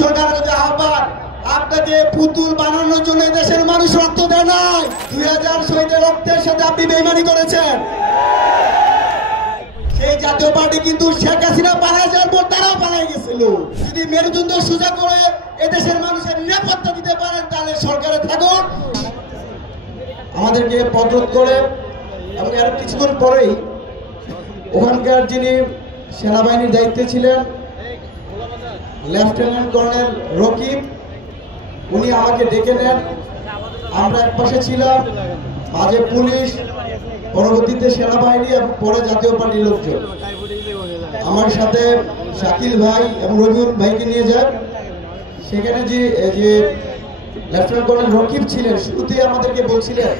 সরকারের কাছে আহ্বান, আপনাকে পুতুল বানানোর জন্য দেশের মানুষ রক্ত দেয় নাই। 2000 শহীদের রক্তের সাথে আপনি বেইমানি করেছেন। সেই জাতীয় পার্টি কিন্তু শেখ হাসিনা পালায় যাওয়ার পর তারাও পালায় গেছিল। যদি মেরুদণ্ড সোজা করে এদেশের মানুষের নিরাপত্তা দিতে পারেন তাহলে সরকারে থাকুন। আমাদেরকে পদরোধ করে এবং এর কিছুক্ষণ পরেই ওখানকার যিনি সেনাবাহিনীর দায়িত্বে ছিলেন লেফটেন্যান্ট কর্নেল রকিব, উনি আমাকে ডেকে নেন। আমরা এক পাশে ছিলাম, মাঝে পুলিশ, পরবর্তীতে সেনাবাহিনী এবং পরে জাতীয় পার্টির লোকজন। আমার সাথে শাকিল ভাই এবং রবিউল ভাইকে নিয়ে যান। সেখানে যে লেফটেন্যান্ট কর্নেল রকিব ছিলেন, শুরুতেই আমাদেরকে বলছিলেন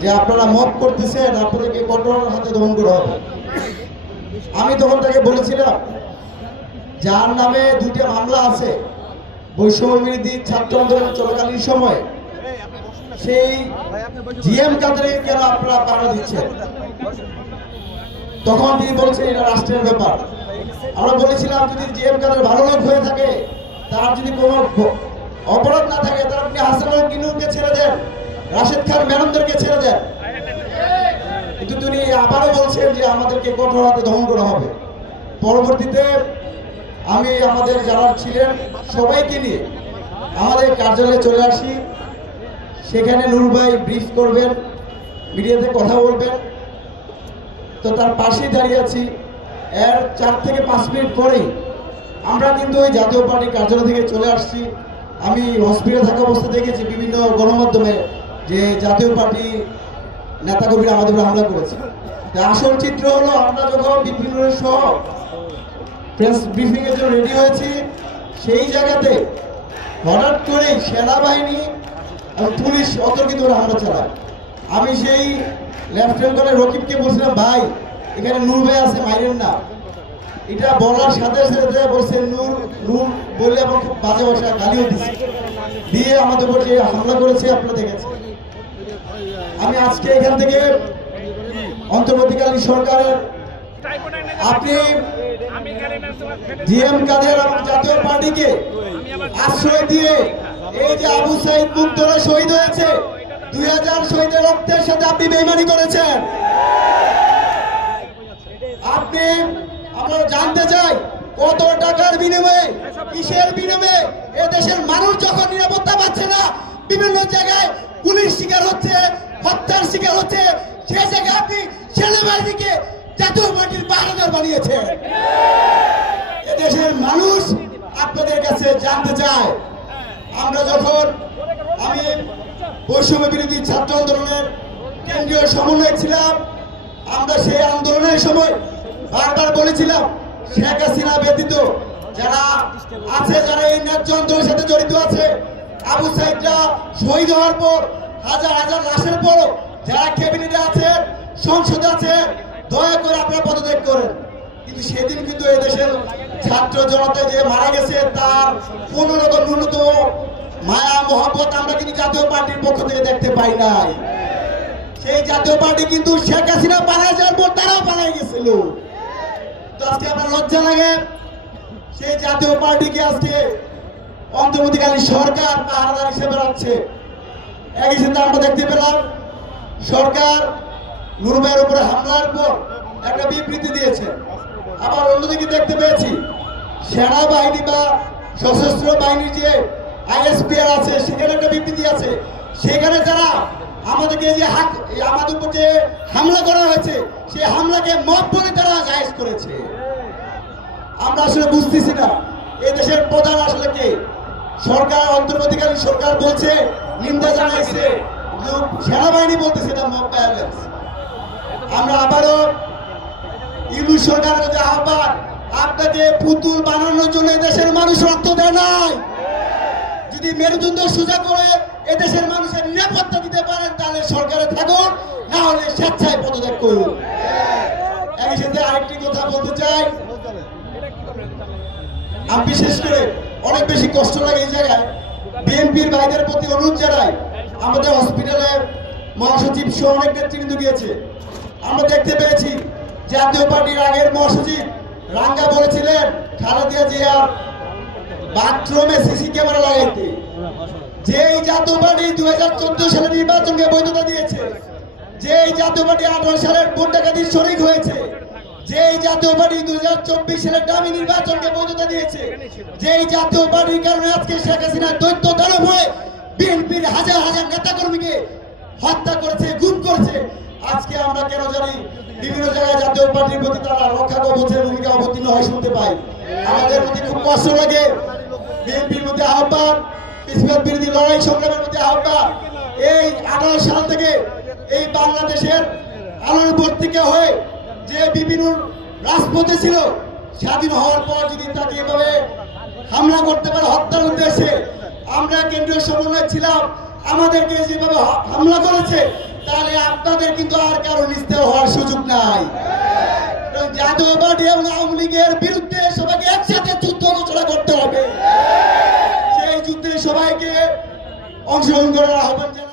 যে আপনারা মত করতেছেন, আপনাদেরকে কঠোর হাতে দমন করা হবে। আমি তখন তাকে বলেছিলাম যার নামে 2টা মামলা আছে বৈষম্য বিরোধী ছাত্র আন্দোলন চলাকালীন সময়, সেই জিএম কাদেরকে কেন আপনারা পাড়া দিচ্ছেন? তখন তিনি বলছেন এটা রাষ্ট্রের ব্যাপার। আমরা বলেছিলাম যদি জিএম কাদের ভালো লোক হয়ে থাকে, তার যদি কোনো অপরাধ না থাকে, তাহলে আপনি হাসানুল কিনুরকে ছেড়ে দেন, রাশেদ খান মেননদেরকে ছেড়ে দেন। কিন্তু তিনি আবারও বলছেন যে আমাদেরকে কঠোর হাতে দমন করা হবে। পরবর্তীতে আমি আমাদের যারা ছিলেন সবাইকে নিয়ে আমাদের কার্যালয়ে চলে আসি। সেখানে নূর ভাই ব্রিফ করবেন, মিডিয়াতে কথা বলবেন, তো তার পাশেই দাঁড়িয়ে আছি। এর 4 থেকে 5 মিনিট পরেই আমরা কিন্তু ওই জাতীয় পার্টির কার্যালয় থেকে চলে আসছি। আমি হসপিটালে থাকা অবস্থা দেখেছি বিভিন্ন গণমাধ্যমে যে জাতীয় পার্টি নেতাকর্মীরা আমাদের উপর হামলা করেছে। আসল চিত্র হলো আমরা যখন বিভিন্ন সহ প্রেস ব্রিফিং এর জন্য রেডি হয়েছি, সেই জায়গাতে হঠাৎ করে সেনাবাহিনী এবং পুলিশ অতর্কিতভাবে হামলা চালায়। আমি সেই লেফটেন্যান্ট কর্নেল রকিবকে বলছিলাম, ভাই এখানে নূর ভাই আছে, মাইরেন না। এটা বলার সাথে সাথে বলছে নূর নূর বলে এবং খুব বাজে ভাষা গালিও দিচ্ছে, দিয়ে আমাদের উপর যে হামলা করেছে আপনারা দেখেছেন। আমি আজকে এখান থেকে অন্তর্বর্তীকালীন সরকারের আপনি জিএম কাদের এবং জাতীয় পার্টিকে আশ্রয় দিয়ে এই যে আবু সাইদ মুগ্ধরা শহীদ হয়েছে, 2000 শহীদের রক্তের সাথে আপনি বেইমানি করেছেন। আপনি আমরা জানতে চাই কত টাকার বিনিময়ে, কিসের বিনিময়ে এ দেশের মানুষ যখন নিরাপত্তা পাচ্ছে না, বিভিন্ন জায়গায় পুলিশ শিকার হচ্ছে, হত্যার শিকার হচ্ছে, সে জায়গায় আপনি সেনাবাহিনীকে জাতীয় পার্টির পাহারাদার বানিয়েছেন। এ দেশের মানুষ আপনাদের কাছে জানতে চায়। আমরা যখন আমি বৈষম্য বিরোধী ছাত্র আন্দোলনের কেন্দ্রীয় সমন্বয়ক ছিলাম, আমরা সেই আন্দোলনের সময় বারবার বলেছিলাম শেখ হাসিনা ব্যতীত যারা আছে, যারা এই ন্যায্য আন্দোলনের সাথে জড়িত আছে, আবু সাইদরা শহীদ হওয়ার পর হাজার হাজার লাশের পর যারা ক্যাবিনেটে আছে, সংসদে আছে, দয়া করে আপনারা পদত্যাগ করেন। কিন্তু সেদিন কিন্তু এই দেশের ছাত্র জনতা যে মারা গেছে, তার কোন রকম ন্যূনতম মায়া মহব্বত আমরা কিন্তু জাতীয় পার্টির পক্ষ থেকে দেখতে পাই নাই। সেই জাতীয় পার্টি কিন্তু শেখ হাসিনা পালায় যাওয়ার পর তারাও পালায় গেছিল। তো আজকে আপনার লজ্জা লাগে সেই জাতীয় পার্টিকে আজকে অন্তর্বর্তীকালীন সরকার পাহারাদার হিসেবে রাখছে। একই সাথে আমরা দেখতে পেলাম সরকার নূর ভাইয়ের উপরে হামলার পর একটা বিবৃতি দিয়েছে। আবার অন্যদিকে দেখতে পেয়েছি সেনাবাহিনী বা সশস্ত্র বাহিনীর যে আইএসপিআর আছে, সেখানে একটা বিবৃতি আছে। সেখানে যারা আমাদেরকে যে আমাদের উপর যে হামলা করা হয়েছে, সেই হামলাকে মত বলে তারা জায়েজ করেছে। আমরা আসলে বুঝতেছি না এই দেশের প্রধান আসলে কে। সরকার, অন্তর্বর্তীকালীন সরকার বলছে নিন্দা জানাইছে, সেনাবাহিনী বলতেছে এটা মব ভায়োলেন্স। আমরা আবারও ইউনূস সরকারের কাছে আহ্বান, আপনাকে পুতুল বানানোর জন্য দেশের মানুষ রক্ত দেয় নাই। যদি মেরুদণ্ড সোজা করে এদেশের মানুষের নিরাপত্তা দিতে পারেন তাহলে সরকারে থাকুন, না হলে স্বেচ্ছায় পদত্যাগ করুন। একই সাথে আরেকটি কথা বলতে চাই, আমি বিশেষ করে অনেক বেশি কষ্ট লাগে এই জায়গায় বিএনপির ভাইদের প্রতি অনুরোধ জানাই। আমাদের হসপিটালে মহাসচিব সহ অনেক নেতৃবৃন্দ গিয়েছে। আমরা দেখতে পেয়েছি জাতীয় পার্টির আগের মহাসচিব রাঙ্গা বলেছিলেন খালেদা জিয়ার বাথরুমে সিসি ক্যামেরা লাগাইতে, যেই জাতীয় পার্টি 2014 সালে নির্বাচনকে বৈধতা দিয়েছে, যেই জাতীয় পার্টি 18 সালের ভোট ডাকাতির শরিক হয়েছে, যেই জাতীয় পার্টি 2024 সালের দামি নির্বাচনকে বৈধতা দিয়েছে, যেই জাতীয় পার্টির কারণে আজকে শেখ হাসিনা দৈত্য দানব হয়ে বিএনপির হাজার হাজার নেতাকর্মীকে হত্যা করেছে, গুম করেছে। আজকে আমরা কেন জানি বিভিন্ন জায়গায় জাতীয় পার্টির প্রতি তারা রক্ষা কবচের ভূমিকা অবতীর্ণ হয় শুনতে পাই। আমাদের প্রতি খুব কষ্ট লাগে। বিএনপির মধ্যে আহ্বান, ফ্যাসিবাদ বিরোধী লড়াই সংগ্রামের মধ্যে আহ্বান। এই 18 সাল থেকে এই বাংলাদেশের আলোর পত্রিকা হয়ে যে বিভিন্ন রাজপথে ছিল, স্বাধীন হওয়ার পর যদি তাকে এভাবে হামলা করতে পারে হত্যার উদ্দেশ্যে, আমরা কেন্দ্রীয় সমন্বয় ছিলাম, আমাদেরকে যেভাবে হামলা করেছে, তাহলে আপনাদের কিন্তু আর কারো নিস্তেজ হওয়ার সুযোগ নাই। জাতীয় পার্টি এবং আওয়ামী লীগের বিরুদ্ধে সবাইকে একসাথে যুদ্ধ ঘোষণা করতে হবে। সেই যুদ্ধে সবাইকে অংশগ্রহণ করার আহ্বান জানাই।